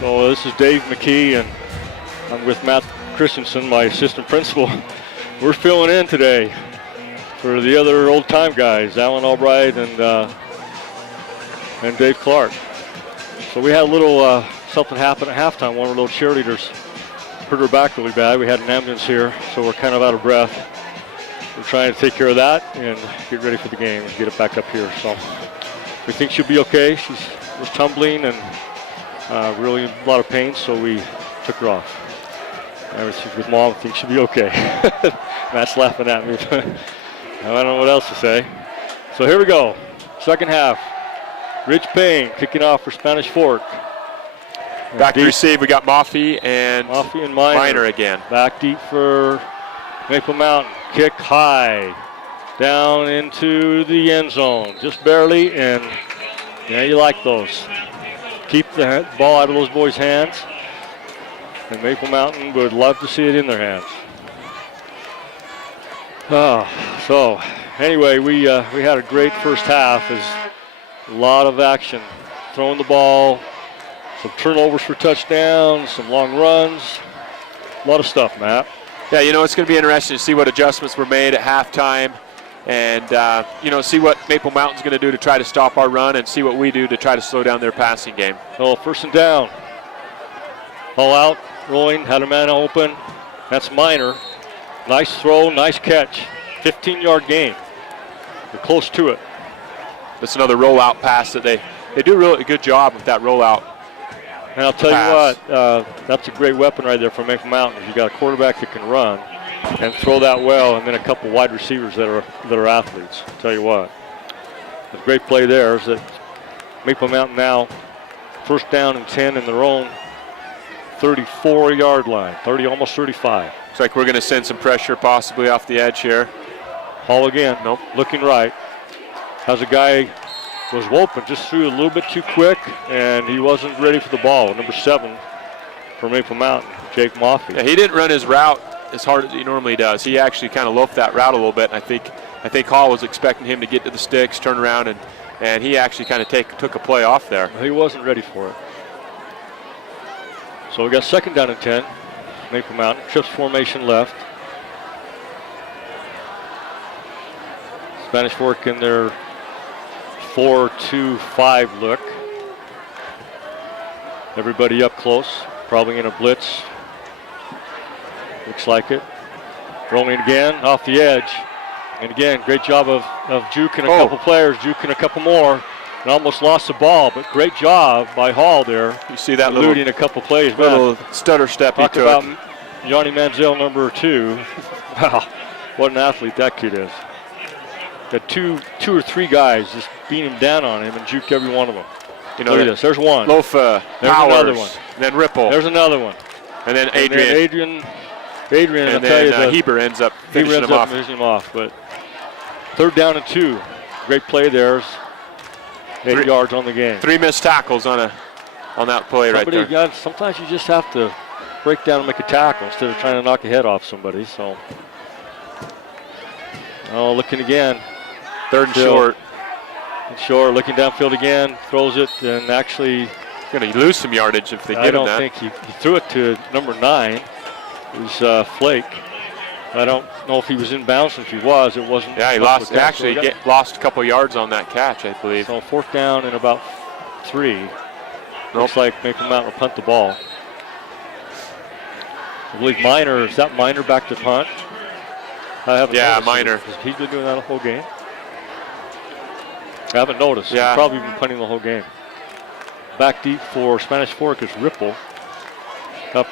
So this is Dave McKee, and I'm with Matt Christensen, my assistant principal. We're filling in today for the other old-time guys, Alan Albright and Dave Clark. So we had a little something happen at halftime. One of our little cheerleaders hurt her back really bad. We had an ambulance here, so we're kind of out of breath. We're trying to take care of that and get ready for the game and get it back up here. So we think she'll be okay. She was tumbling and really a lot of pain, so we took her off. And she's with Mom. I think she'll be okay. Matt's laughing at me. I don't know what else to say. So here we go. Second half. Rich Payne kicking off for Spanish Fork. Back to receive, we got Maffey and Minor again. Back deep for Maple Mountain. Kick high. Down into the end zone. Just barely, and yeah, you like those. Keep the ball out of those boys' hands. And Maple Mountain would love to see it in their hands. So anyway, we had a great first half. As a lot of action, throwing the ball, some turnovers for touchdowns, some long runs, a lot of stuff, Matt. Yeah, you know, it's going to be interesting to see what adjustments were made at halftime and, see what Maple Mountain's going to do to try to stop our run and see what we do to try to slow down their passing game. Oh, first and down. Ball out, rolling, had a man open. That's Minor. Nice throw, nice catch. 15-yard gain. We're close to it. That's another rollout pass that they do really a good job with that rollout. And I'll tell you what, that's a great weapon right there for Maple Mountain. You got a quarterback that can run and throw that well, and then a couple wide receivers that are athletes. I'll tell you what, a great play there is that Maple Mountain now first down and 10 in their own 34-yard line, almost 35. Looks like we're going to send some pressure possibly off the edge here. Ball again. Nope. Looking right. Has a guy was open, just threw a little bit too quick, and he wasn't ready for the ball. Number 7 for Maple Mountain, Jake Maffey. Yeah, he didn't run his route as hard as he normally does. He actually kind of loafed that route a little bit. I think Hall was expecting him to get to the sticks, turn around, and he actually kind of took a play off there. He wasn't ready for it. So we got second down and 10. Maple Mountain, trips formation left. Spanish Fork in their 4-2-5 look. Everybody up close, probably in a blitz. Looks like it. Rolling again, off the edge. And again, great job of juking a couple players, juking a couple more. And almost lost the ball, but great job by Hall there. You see that eluding a couple plays. Little stutter step he took. Talk about Johnny Manziel, number 2. Wow, what an athlete that kid is. Got two or three guys just beat him down on him and juke every one of them. You know, look at this. There's one. Lofa, there's Powers, another one. And then Ripple. There's another one. And then Adrian. And I'll tell you, Heber ends up finishing him off. But third down and 2. Great play there. 8 yards on the game. 3 missed tackles on that play right there. Sometimes you just have to break down and make a tackle instead of trying to knock a head off somebody. So, looking again. Third and short. Short, looking downfield again, throws it, and actually going to lose some yardage if they get him that. I don't think he threw it to number 9. It was Flake. I don't know if he was in bounds. If he was, it wasn't. Yeah, he lost. Actually, lost a couple yards on that catch, I believe. So fourth down and about 3. Looks like Maple Mountain will punt the ball. I believe Minor, is that Minor back to punt? I haven't noticed. Minor. He's been doing that the whole game. I haven't noticed. Yeah. He's probably been punting the whole game. Back deep for Spanish Fork is Ripple. Up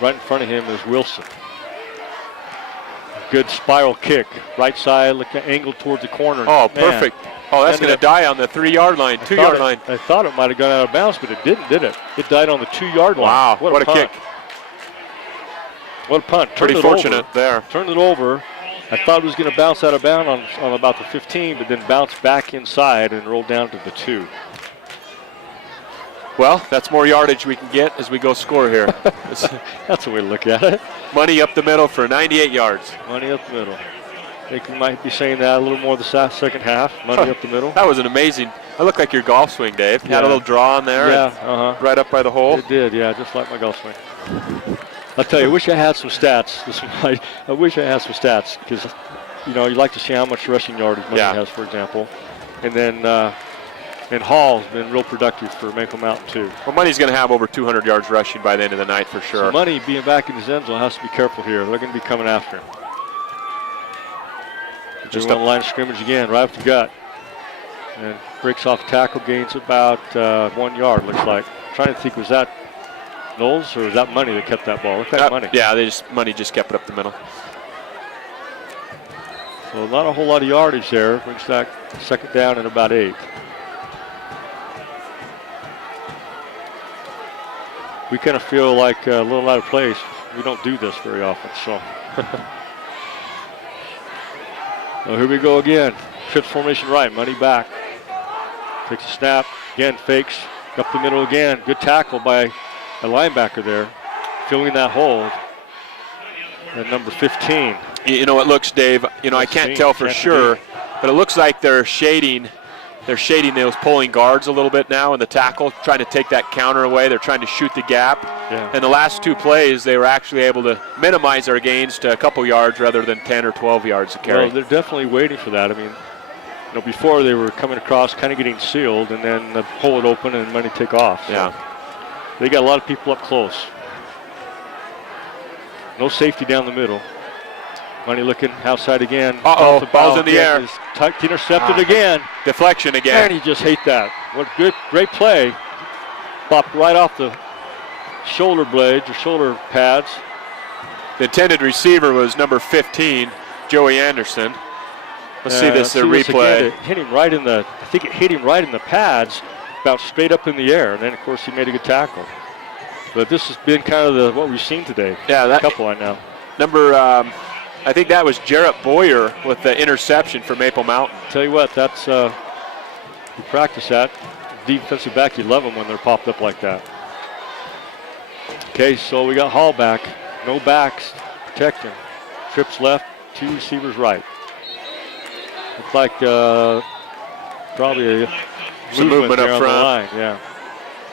right in front of him is Wilson. Good spiral kick. Right side, angled towards the corner. Oh, perfect. That's going to die on the 3-yard line, 2-yard line. I thought it might have gone out of bounds, but it didn't, did it? It died on the 2-yard line. Wow, what a kick. What a punt. Pretty fortunate there. Turned it over. I thought it was going to bounce out of bounds on about the 15, but then bounce back inside and roll down to the 2. Well, that's more yardage we can get as we go score here. That's the way to look at it. Money up the middle for 98 yards. Money up the middle. I think we might be saying that a little more the second half. Money up the middle. That was an amazing That looked like your golf swing, Dave. You had a little draw on there. Yeah, right up by the hole. It did, yeah, just like my golf swing. I'll tell you, I wish I had some stats. I wish I had some stats because, you know, you like to see how much rushing yardage Money has, for example. And then, and Hall's been real productive for Maple Mountain, too. Well, Money's going to have over 200 yards rushing by the end of the night for sure. So Money being back in his end zone has to be careful here. They're going to be coming after him. Just on the line of scrimmage again, right up the gut. And breaks off tackle, gains about 1 yard, looks like. I'm trying to think, was that Knowles or was that Money that kept that ball? Looked like Money. Yeah, Money just kept it up the middle. So not a whole lot of yardage there. Brings back second down and about 8. We kind of feel like a little out of place. We don't do this very often, so. Well, here we go again. Trips formation right, Money back. Takes a snap, again fakes, up the middle again. Good tackle by a linebacker there, filling that hole. And number 15. You know, it looks, Dave, you know, I can't tell for sure, but it looks like they're shading those pulling guards a little bit now in the tackle, trying to take that counter away. They're trying to shoot the gap. Yeah. And the last 2 plays, they were actually able to minimize their gains to a couple yards rather than 10 or 12 yards to carry. Well, they're definitely waiting for that. I mean, you know, before they were coming across, kind of getting sealed, and then pull it open and Money take off. So yeah. They got a lot of people up close. No safety down the middle. Money looking outside again. Uh-oh, ball's in the air. Intercepted again. Deflection again. And you just hate that. What great play. Popped right off the shoulder blades or shoulder pads. The intended receiver was number 15, Joey Anderson. Let's see this replay. It hit him right in the, I think it hit him right in the pads, about straight up in the air. And then, of course, he made a good tackle. But this has been kind of what we've seen today. Yeah, a couple I know. Number, I think that was Jarrett Boyer with the interception for Maple Mountain. Tell you what, that's you practice that. Defensive back, you love them when they're popped up like that. Okay, so we got Hall back. No backs, protect him. Trips left, 2 receivers right. Looks like probably some movement up front. On the line. Yeah.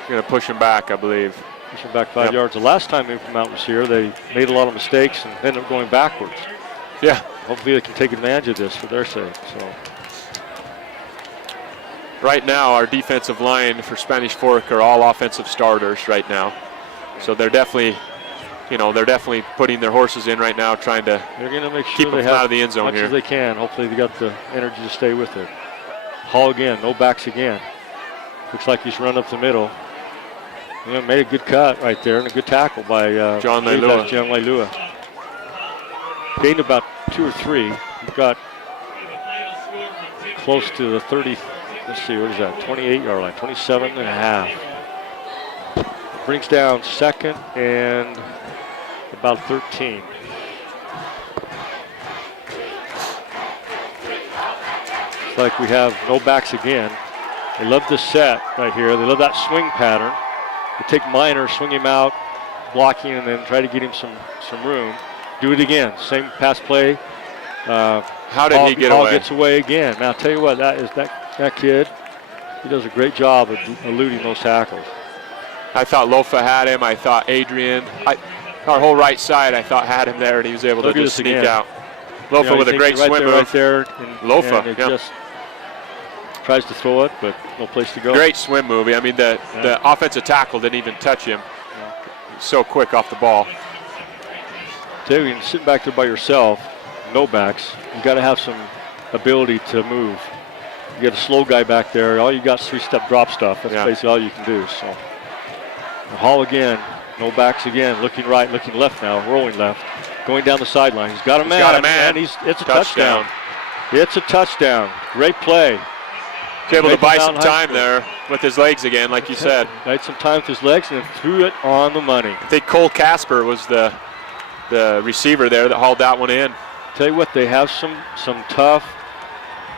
Going to push him back, I believe. Push him back 5 yards. The last time Maple Mountain was here, they made a lot of mistakes and ended up going backwards. Yeah. Hopefully they can take advantage of this for their sake. So. Right now, our defensive line for Spanish Fork are all offensive starters right now. So they're definitely, putting their horses in right now, trying to make sure keep them out of the end zone as much here. As they can. Hopefully they got the energy to stay with it. Hall again, no backs again. Looks like he's run up the middle. Yeah, made a good cut right there and a good tackle by John Leilua. John Leilua. Gained about 2 or 3. We've got close to the 30. Let's see, what is that? 28-yard line, 27 and a half. Brings down second and about 13. Looks like we have no backs again. They love this set right here. They love that swing pattern. They take Minor, swing him out, blocking, and then try to get him some room. Do it again. Same pass play. How did he get away? Hall gets away again. Now, I'll tell you what, that kid, he does a great job of eluding those tackles. I thought Lofa had him. I thought Adrian. Our whole right side, I thought, had him there, and he was able to just sneak out. Lofa with a great swim move. Right there. Lofa, just tries to throw it, but no place to go. Great swim move. I mean, the offensive tackle didn't even touch him. He's so quick off the ball. Tell you, sitting back there by yourself, no backs, you got to have some ability to move. You got a slow guy back there. All you got is 3-step drop stuff. That's basically all you can do. So Hall again, no backs again. Looking right, looking left now, rolling left, going down the sideline. He's got a man. And it's a touchdown. It's a touchdown. Great play. He's able to buy some time there with his legs again, like you said. Had some time with his legs and then threw it on the money. I think Cole Casper was the receiver there that hauled that one in. Tell you what, they have some tough,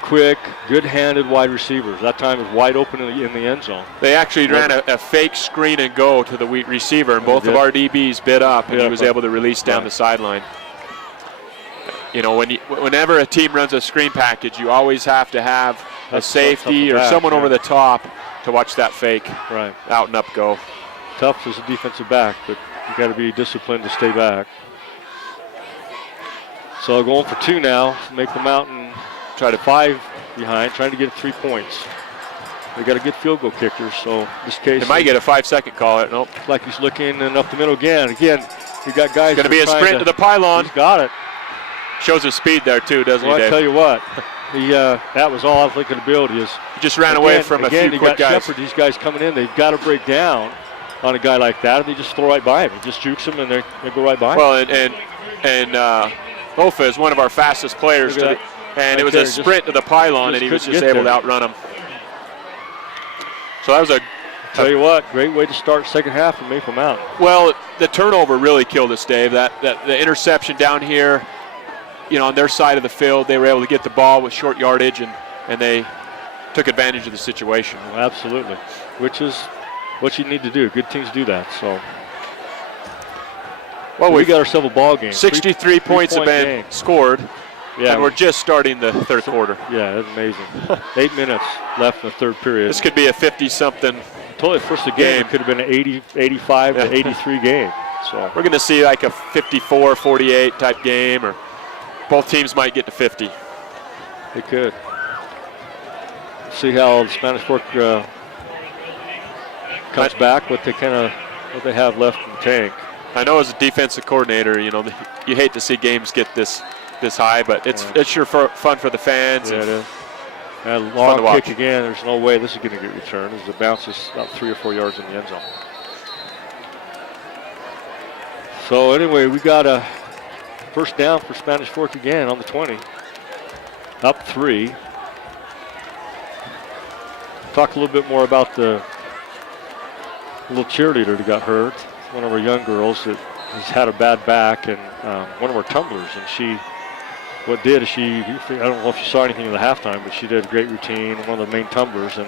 quick, good-handed wide receivers. That time was wide open in the end zone. They actually ran a fake screen and go to the receiver, and both of our DBs bid up, and he was able to release down the sideline. You know, whenever a team runs a screen package, you always have to have a safety or someone over the top to watch that fake. Right. Out and up go. Tough as a defensive back, but you got to be disciplined to stay back. So going for 2 now. Maple Mountain try to 5 behind, trying to get 3 points. They got a good field goal kicker, so in this case. They might get a 5-second call. Nope. Like he's looking and up the middle again. Again, you got guys. It's going to be a sprint to the pylon. He's got it. Shows his speed there too, doesn't he, Dave? I tell you what, that was all athletic ability. He just ran away from a few quick guys. Shepherd, these guys coming in, they've got to break down on a guy like that, and they just throw right by him. He just jukes him, and they go right by him. Well, and Ofa is one of our fastest players, and right it was a sprint to the pylon, and he was just able to outrun him. So that was tell you what, great way to start second half for Maple Mountain. Well, the turnover really killed us, Dave. That the interception down here, on their side of the field, they were able to get the ball with short yardage, and they took advantage of the situation. Well, absolutely, which is what you need to do. Good teams do that. So, well, we got ourselves a ball game. 63 points have been scored. Yeah, and we're just starting the third quarter. Yeah, that's amazing. 8 minutes left in the third period. This could be a 50-something. Totally, first the game could have been an 80, 85 to 83 game. So we're going to see like a 54-48 type game, or both teams might get to 50. They could. See how the Spanish Fork comes back. What they have left in the tank. I know as a defensive coordinator, you hate to see games get this high, but it's sure fun for the fans. Yeah, it is. And a long kick again. There's no way this is going to get returned as it bounces about 3 or 4 yards in the end zone. So anyway, we got a first down for Spanish Fork again on the 20. Up 3. Talk a little bit more about the little cheerleader that got hurt. One of our young girls that has had a bad back, and one of our tumblers, and she I don't know if you saw anything in the halftime, but she did a great routine, one of the main tumblers, and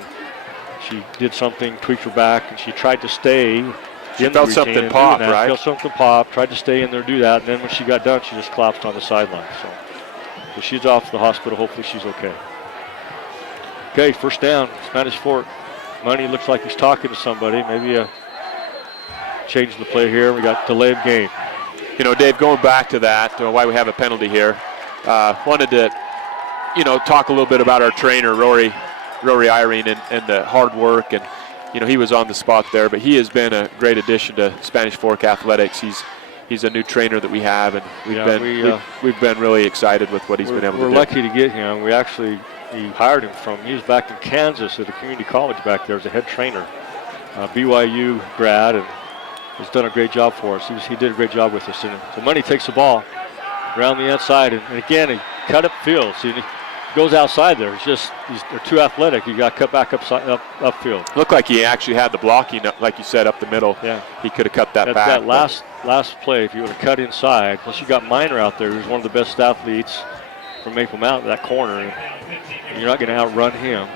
she did something, tweaked her back, and she tried to stay in the routine. Something pop, right? Felt something pop, tried to stay in there, do that, and then when she got done, she just collapsed on the sideline. So she's off to the hospital. Hopefully she's okay. Okay, first down, Spanish Fork. Money looks like he's talking to somebody. Maybe change the play here. We got delay of game. Dave, going back to that, why we have a penalty here, wanted to, talk a little bit about our trainer, Rory Irene, and the hard work. And, he was on the spot there, but he has been a great addition to Spanish Fork Athletics. He's a new trainer that we have, and we've been really excited with what he's been able to do. We're lucky to get him. He hired him he was back in Kansas at a community college back there as a head trainer, BYU grad, and has done a great job for us. He did a great job with us. And so Money takes the ball around the outside, and again, he cut up field. See, he goes outside there. They're too athletic. You got cut back upfield. Looked like he actually had the blocking, like you said, up the middle. Yeah, he could have cut that back. That last play, if you would have cut inside, plus you got Miner out there, who's one of the best athletes from Maple Mountain, that corner, and you're not going to outrun him.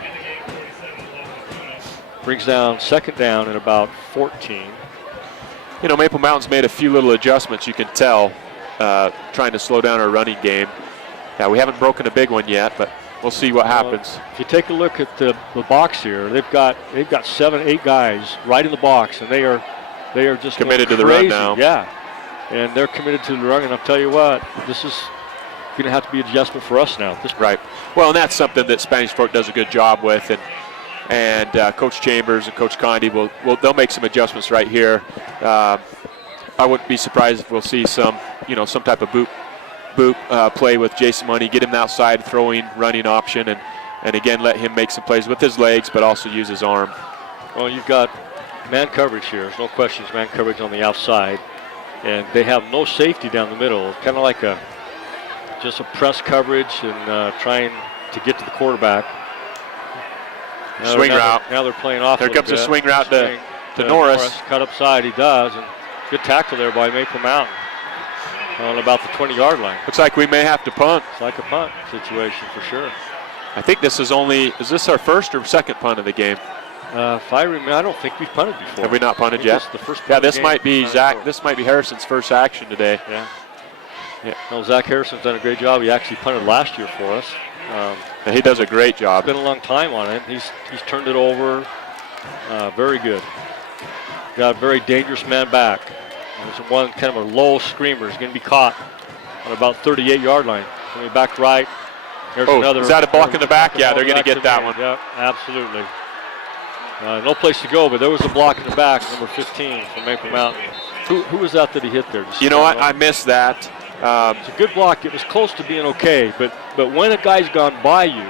Brings down second down at about 14. Maple Mountain's made a few little adjustments, you can tell, trying to slow down our running game. Yeah, we haven't broken a big one yet, but we'll see what happens. If you take a look at the box here, they've got 7, 8 guys right in the box, and they are just committed to the crazy. run now. Yeah, and they're committed to the run, and I'll tell you what, this is going to have to be an adjustment for us now. Right. Well, and that's something that Spanish Fork does a good job with, and Coach Chambers and Coach Condi they'll make some adjustments right here. I wouldn't be surprised if we'll see some type of boot play with Jason Money, get him outside, throwing, running option, and again let him make some plays with his legs, but also use his arm. Well, you've got man coverage here. There's no questions. Man coverage on the outside, and they have no safety down the middle. Kind of like just a press coverage and trying to get to the quarterback. Swing route. Now they're playing off. There comes a swing route to Norris. Cut upside, he does, and good tackle there by Maple Mountain on about the 20-yard line. Looks like we may have to punt. It's like a punt situation for sure. I think is this our first or second punt of the game? If I remember, I don't think we've punted before. Have we not punted yet? The first yeah, this might be Zach. This might be Harrison's first action today. Yeah. No, Zach Harrison's done a great job. He actually punted last year for us. And he does a great job. It's been a long time on it. He's turned it over. Very good. Got a very dangerous man back. There's one kind of a low screamer. He's going to be caught on about 38-yard line. Coming back right. There's another. Is that a block in the back? Yeah, they're going to get that one. Yeah, absolutely. No place to go, but there was a block in the back, number 15 from Maple Mountain. Who was that he hit there? You know what? I missed that. It's a good block. It was close to being okay, but when a guy's gone by you,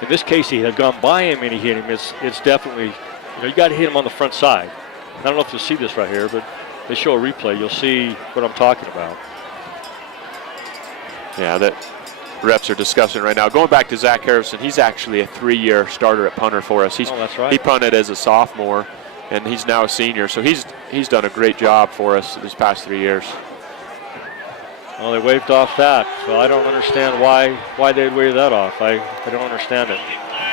in this case he had gone by him and he hit him, it's definitely, you got to hit him on the front side. I don't know if you'll see this right here, but they show a replay. You'll see what I'm talking about. Yeah, that refs are discussing right now. Going back to Zach Harrison, he's actually a 3-year starter at punter for us. That's right. He punted as a sophomore, and he's now a senior. So he's done a great job for us this past 3 years. Well, they waved off that, so I don't understand why they'd wave that off. I don't understand it.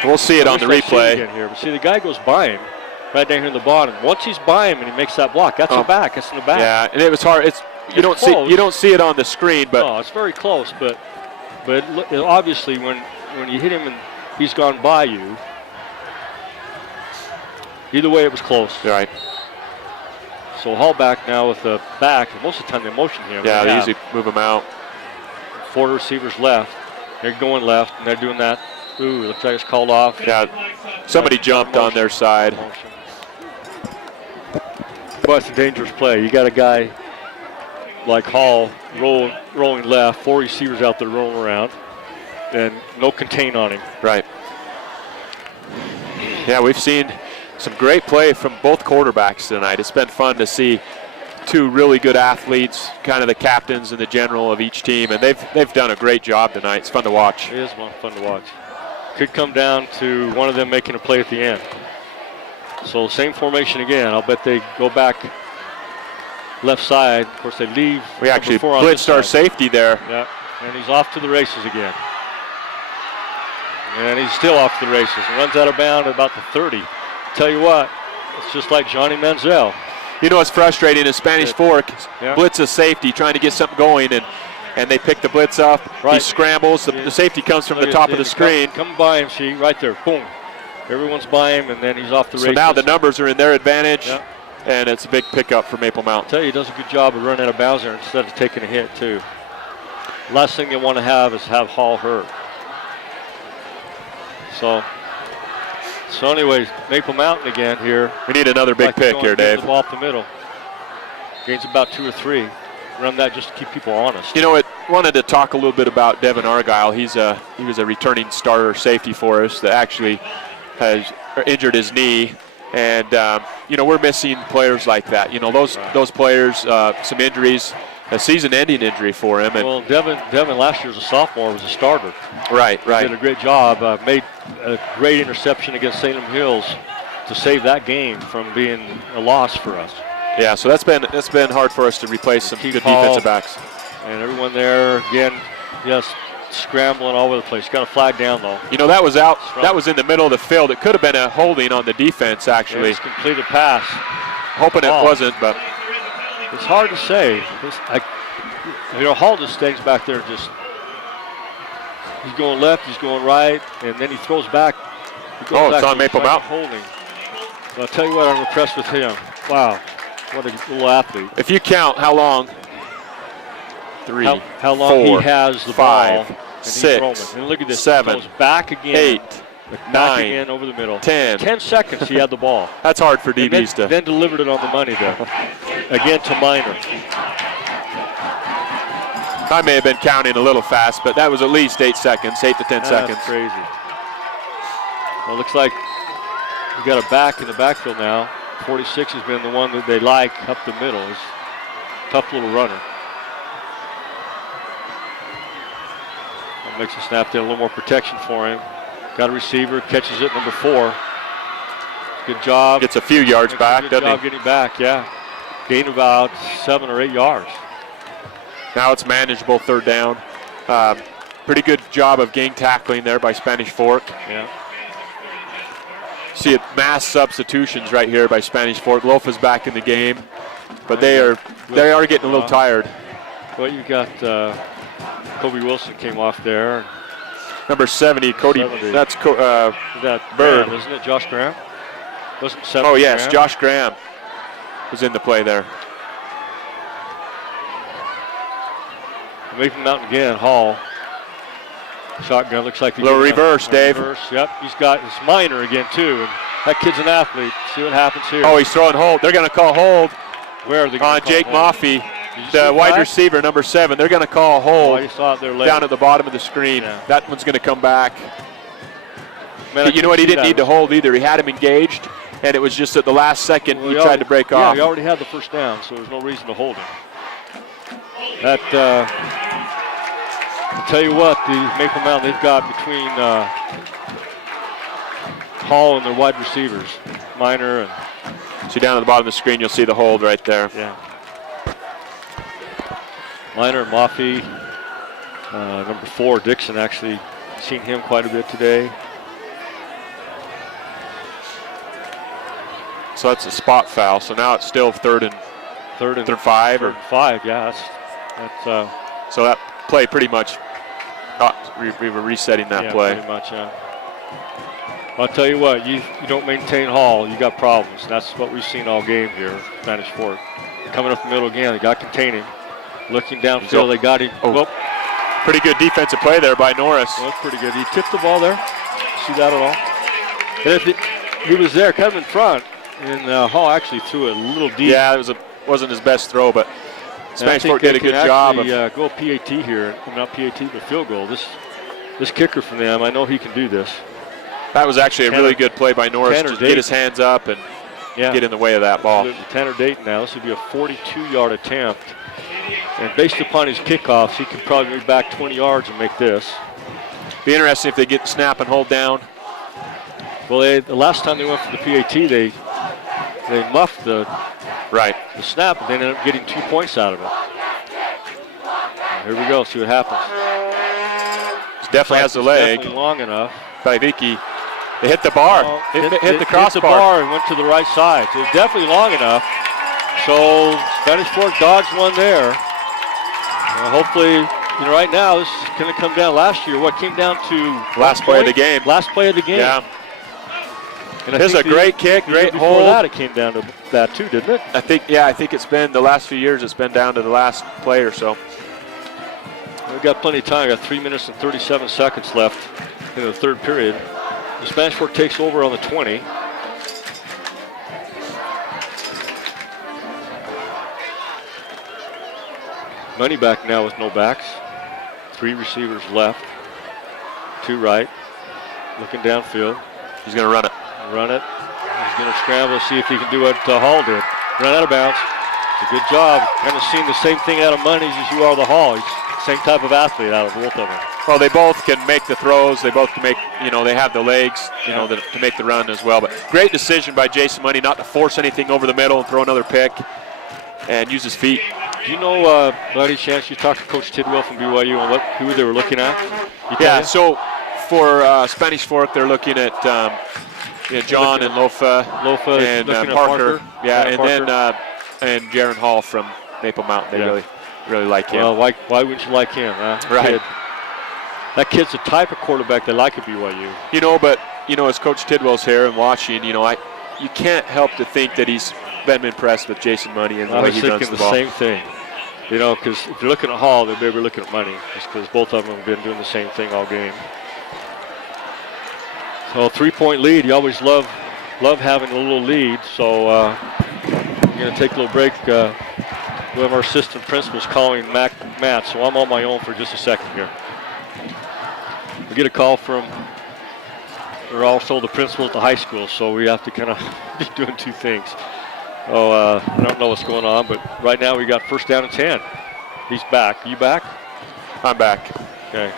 We'll see it on the replay. Again here. But see, the guy goes by him right down here in the bottom. Once he's by him and he makes that block, that's the back. That's in the back. Yeah, and it was hard. You don't see it on the screen, but no, it's very close. But obviously when you hit him and he's gone by you, either way it was close. Right. So Hall back now with the back. Most of the time they motion him. Yeah, they usually move him out. 4 receivers left. They're going left, and they're doing that. Ooh, looks like it's called off. Yeah, somebody jumped on their side. But it's a dangerous play. You got a guy like Hall rolling left, 4 receivers out there rolling around, and no contain on him. Right. Yeah, we've seen some great play from both quarterbacks tonight. It's been fun to see 2 really good athletes, kind of the captains and the general of each team, and they've done a great job tonight. It's fun to watch. It is fun to watch. Could come down to one of them making a play at the end. So same formation again. I'll bet they go back left side. Of course, they leave. We actually blitzed our safety there. Yeah, and he's off to the races again. And he's still off to the races. Runs out of bounds at about the 30. Tell you what, it's just like Johnny Manziel. You know what's frustrating is Spanish Fork blitz a safety trying to get something going, and they pick the blitz up. Right. He scrambles. The safety comes from the top of the screen. Come by him, see, right there. Boom. Everyone's by him, and then he's off the races. So now the numbers are in their advantage, and it's a big pickup for Maple Mountain. I tell you, he does a good job of running out of bounds there instead of taking a hit, too. Last thing they want to have is have Hall hurt. So anyways, Maple Mountain again here. We need another big pick here, Dave. The ball up the middle. Gains about 2 or 3. Run that just to keep people honest. You know what? Wanted to talk a little bit about Devin Argyle. He was a returning starter safety for us that actually has injured his knee, and we're missing players like that. You know, those players, some injuries. A season-ending injury for him. Well, Devin last year as a sophomore was a starter. Right. He did a great job. Made a great interception against Salem Hills to save that game from being a loss for us. Yeah, so that's been hard for us to replace some good defensive backs. And everyone there again, scrambling all over the place. Got a flag down though. You know, that was out. That was in the middle of the field. It could have been a holding on the defense actually. It's completed pass. Hoping it wasn't, but. It's hard to say. Hall just stays back there. He's going left, he's going right, and then he throws back. It's on Maple Mountain. Holding. But I'll tell you what, I'm impressed with him. Wow, what a little athlete. If you count how long, 3, how long 4, he has the 5, ball, 6, and look at this. 7, he goes back again. 8, back 9, again over the middle. 10. 10 seconds he had the ball. That's hard for DBs to. Then delivered it on the money there. Again to Minor. I may have been counting a little fast, but that was at least 8 seconds, 8 to 10 seconds. That's crazy. Well, it looks like we got a back in the backfield now. 46 has been the one that they like up the middle. He's a tough little runner. That makes the snap there, a little more protection for him. Got a receiver, catches it, number 4. Good job. Gets a few yards back, doesn't he? Good job getting back, yeah. Gained about 7 or 8 yards. Now it's manageable, 3rd down. Pretty good job of gang tackling there by Spanish Fork. Yeah. See it, mass substitutions right here by Spanish Fork. Lofa's back in the game, but they are getting a little tired. Well, you got Kobe Wilson came off there. Number 70, Cody. 70. That's Is that Bird. Graham, isn't it? Josh Graham? Wasn't 70 Oh, yes, Graham? Josh Graham was in the play there. Maple Mountain again, Hall. Shotgun looks like Little reverse, Dave. Reverse, yep. He's got his minor again, too. And that kid's an athlete. See what happens here. Oh, he's throwing hold. They're going to call hold Where are they gonna on call Jake hold? Maffey, Did you see the wide that? receiver, number 7. They're going to call Oh, hold I saw it there later. down at the bottom of the screen. Yeah. That one's going to come back. Man, I You know what? He couldn't didn't see need to hold either. He had him engaged, and it was just at the last second Well, he tried to break off. Yeah, he already had the first down, so there's no reason to hold him. That, I'll tell you what, the Maple Mountain, they've got between Hall and their wide receivers, Minor and See down at the bottom of the screen, you'll see the hold right there. yeah. Minor and Maffey. Number 4, Dixon, actually seen him quite a bit today. So that's a spot foul. So now it's still third and 5. Third and 5, yeah. That's So that play pretty much, we were resetting that yeah, play. pretty much, yeah. I'll tell you what, you don't maintain Hall, you got problems. That's what we've seen all game here, Spanish Fork. Coming up the middle again, they got contain him. Looking downfield, they got him. Oh. Well, Pretty good defensive play there by Norris. that's pretty good. He tipped the ball there. See that at all? And if he was there, kind of in front, and Hall actually threw it a little deep. Yeah, it wasn't his best throw, but Spanish Fork did a good job of go PAT here, not PAT, but field goal. This kicker from them, I know he can do this. that was actually a really good play by Norris to get his hands up and get in the way of that ball. Tanner Dayton now. This would be a 42-yard attempt. And based upon his kickoffs, he could probably move back 20 yards and make this. Be interesting if they get the snap and hold down. Well, the last time they went for the PAT, they muffed the snap, and they ended up getting 2 points out of it. Here we go. See what happens. He definitely has the leg. Definitely long enough. By Vicky. They hit the bar. Hit the Hit the crossbar. bar and went to the right side. So it's definitely long enough. So Spanish Fork dodged one there. Hopefully, right now this is going to come down. Last year, what came down to last play of the game. Last play of the game. Yeah. And This is a great kick, great before hold. that, it came down to that too, didn't it? I think it's been the last few years. It's been down to the last play or so. We've got plenty of time. We've got 3 minutes and 37 seconds left in the third period. The Spanish Fork takes over on the 20. Money back now with no backs. 3 receivers left. 2 right. Looking downfield. He's going to run it. Run it. He's going to scramble, see if he can do what Hall did. Run out of bounds. It's a good job. Kind of seeing the same thing out of Monies as you are the Hall. He's the same type of athlete out of both of them. Well, they both can make the throws. They both can make, they have the legs, to make the run as well. But great decision by Jason Money not to force anything over the middle and throw another pick and use his feet. Do you know, by any chance, you talked to Coach Tidwell from BYU on who they were looking at? Yeah, so for Spanish Fork, they're looking at John and Lofa and Parker. Yeah, and then and Jaron Hall from Maple Mountain. They really like him. Well, why wouldn't you like him? Right. That kid's the type of quarterback they like at BYU. But as Coach Tidwell's here and watching, you can't help to think that he's been impressed with Jason Money and the way he runs the ball. I was thinking the same thing. Because if you're looking at Hall, they're maybe looking at Money, just because both of them have been doing the same thing all game. So 3-point lead. You always love having a little lead. So we're going to take a little break. We have our assistant principals calling Matt, so I'm on my own for just a second here. We get a call from, they're also the principal at the high school, so we have to kind of be doing 2 things. I don't know what's going on, but right now we got first down and 10. He's back. Are you back? I'm back. Okay.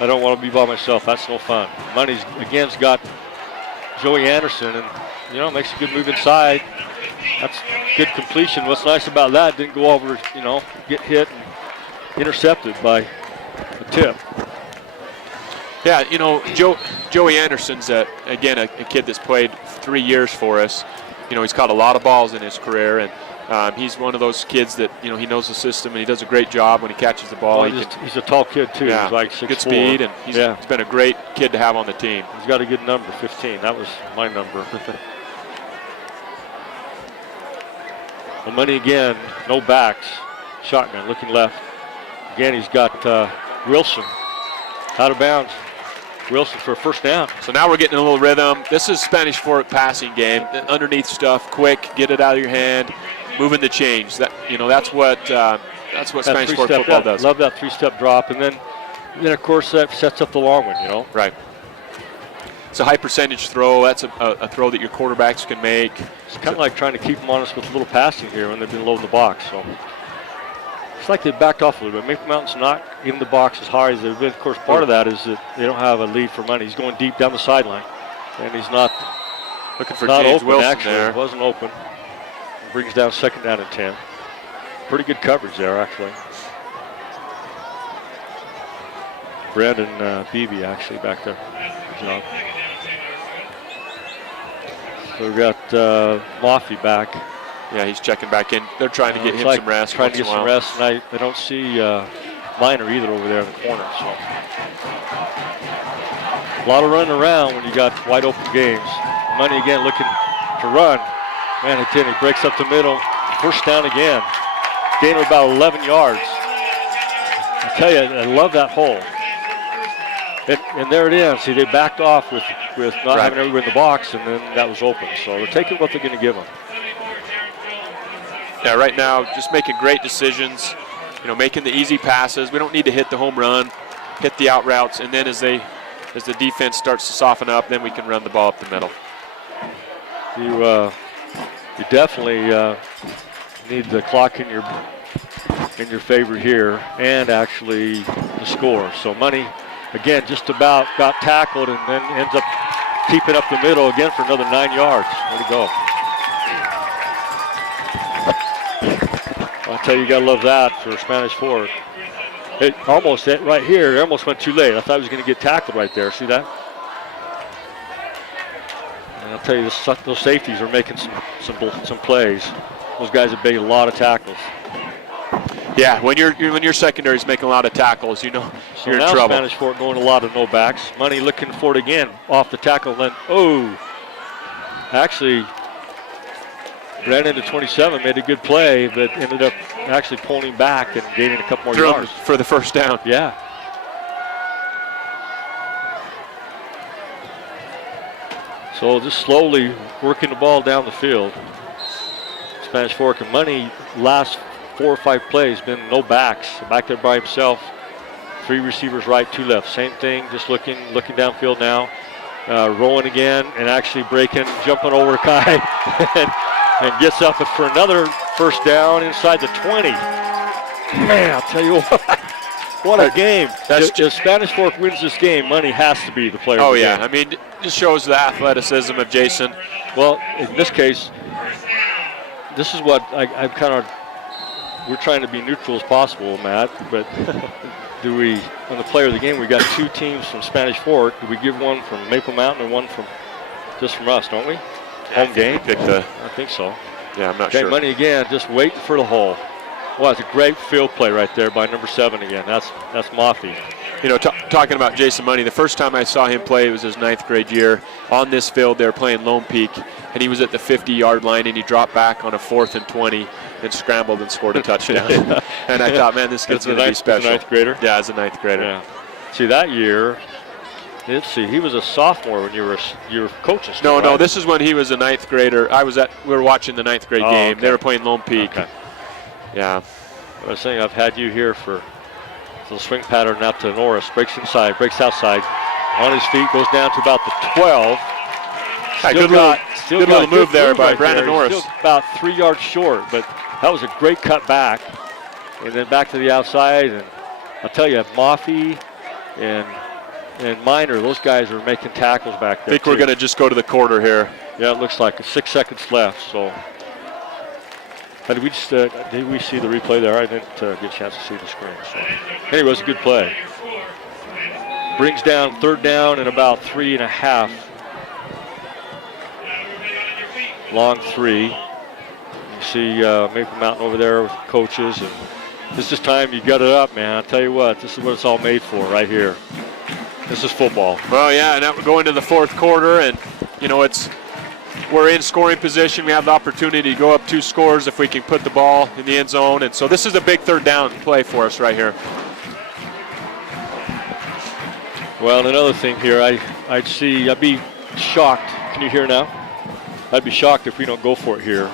I don't want to be by myself. That's no fun. Money's again's got Joey Anderson, and makes a good move inside. That's good completion. What's nice about that, didn't go over, get hit and intercepted by a tip. Yeah, Joey Anderson's, a kid that's played 3 years for us. he's caught a lot of balls in his career, and he's one of those kids that, he knows the system, and he does a great job when he catches the ball. Well, he's a tall kid, too. Yeah, he's like 6'4". good speed, and he's been a great kid to have on the team. He's got a good number, 15. That was my number. The money again, no backs. Shotgun, looking left. Again, he's got Wilson out of bounds. Wilson for a first down. So now we're getting a little rhythm. This is Spanish Fort passing game. Underneath stuff, quick, get it out of your hand, moving the change. That's what Spanish Fort football does. Love that three-step drop, and then of course that sets up the long one. Right. It's a high percentage throw. That's a throw that your quarterbacks can make. It's kind of like trying to keep them honest with a little passing here when they've been low in the box. So it's like they backed off a little bit. Maple Mountain's not in the box as high as they've been. Of course, part of that is that they don't have a lead for money. He's going deep down the sideline, and he's not looking for not James open. Wilson Actually, there. It wasn't open. Brings down second down and 10. Pretty good coverage there, actually. Brandon Beebe actually back there. Good job. So we've got Moffey back. Yeah, he's checking back in. They're trying to get him some rest. Trying to get some rest, and I don't see Minor either over there in the corner. So a lot of running around when you got wide open games. Money again looking to run. Man, he breaks up the middle. First down again. Gain of about 11 yards. I tell you, I love that hole. And there it is. See, they backed off with not having everyone in the box, and then that was open. So they're taking what they're going to give them. Yeah, right now, just making great decisions, making the easy passes. We don't need to hit the home run, hit the out routes, and then as the defense starts to soften up, then we can run the ball up the middle. You definitely need the clock in your favor here, and actually the score. So Money, again, just about got tackled and then ends up keeping up the middle again for another 9 yards. Way to go. I'll tell you, gotta love that for Spanish Fort. It almost hit right here. It almost went too late. I thought he was going to get tackled right there. See that? And I'll tell you, those safeties are making some plays. Those guys have made a lot of tackles. Yeah, when your secondary is making a lot of tackles, you're in trouble. Spanish Fort going a lot of no backs. Money looking for it again off the tackle. Then actually ran into 27, made a good play, but ended up actually pulling back and gaining a couple more yards for the first down. Yeah. So just slowly working the ball down the field. Spanish Fork and Money last 4 or 5 plays been no backs. Back there by himself. 3 receivers right, 2 left. Same thing, just looking downfield now. Rolling again and actually breaking, jumping over a guy and gets up for another first down inside the 20. Man, I'll tell you what a game. If Spanish Fork wins this game, Money has to be the player of the game. I mean, it just shows the athleticism of Jason. Well, in this case, this is what I've we're trying to be neutral as possible, Matt, but on the player of the game, we got 2 teams from Spanish Fork. Do we give one from Maple Mountain and one from us, don't we? Home game? I think so. Yeah, I'm not sure. Money again, just waiting for the hole. Well, it's a great field play right there by number 7 again. That's Moffey. Talking about Jason Money, the first time I saw him play, it was his 9th grade year. On this field, they were playing Lone Peak, and he was at the 50-yard line, and he dropped back on a 4th and 20 and scrambled and scored a touchdown. And I thought, man, this kid's going to be special. As a 9th grader? Yeah, as a 9th grader. Yeah. See, that year, he was a sophomore when you were coaching. No, this is when he was a 9th grader. We were watching the 9th grade game. Okay. They were playing Lone Peak. Okay. Yeah. I was saying, I've had you here for the swing pattern out to Norris. Breaks inside, breaks outside. On his feet, goes down to about the 12. Good little move there by Brandon Norris. Still about 3 yards short, but that was a great cut back. And then back to the outside. And I'll tell you, Moffey and Minor, those guys are making tackles back there. I think we're going to just go to the quarter here. Yeah, it looks like 6 seconds left. So, did we see the replay there? I didn't get a chance to see the screen. So, anyway, it was a good play. Brings down 3rd down and about 3.5. long three. You see Maple Mountain over there with coaches, and this is time you gut it up, man. I'll tell you what, this is what it's all made for right here. This is football. Well, yeah, and now we're going to the fourth quarter, and we're in scoring position. We have the opportunity to go up 2 scores if we can put the ball in the end zone, and so this is a big third down play for us right here. Well, another thing here, I'd be shocked. Can you hear now? I'd be shocked if we don't go for it here.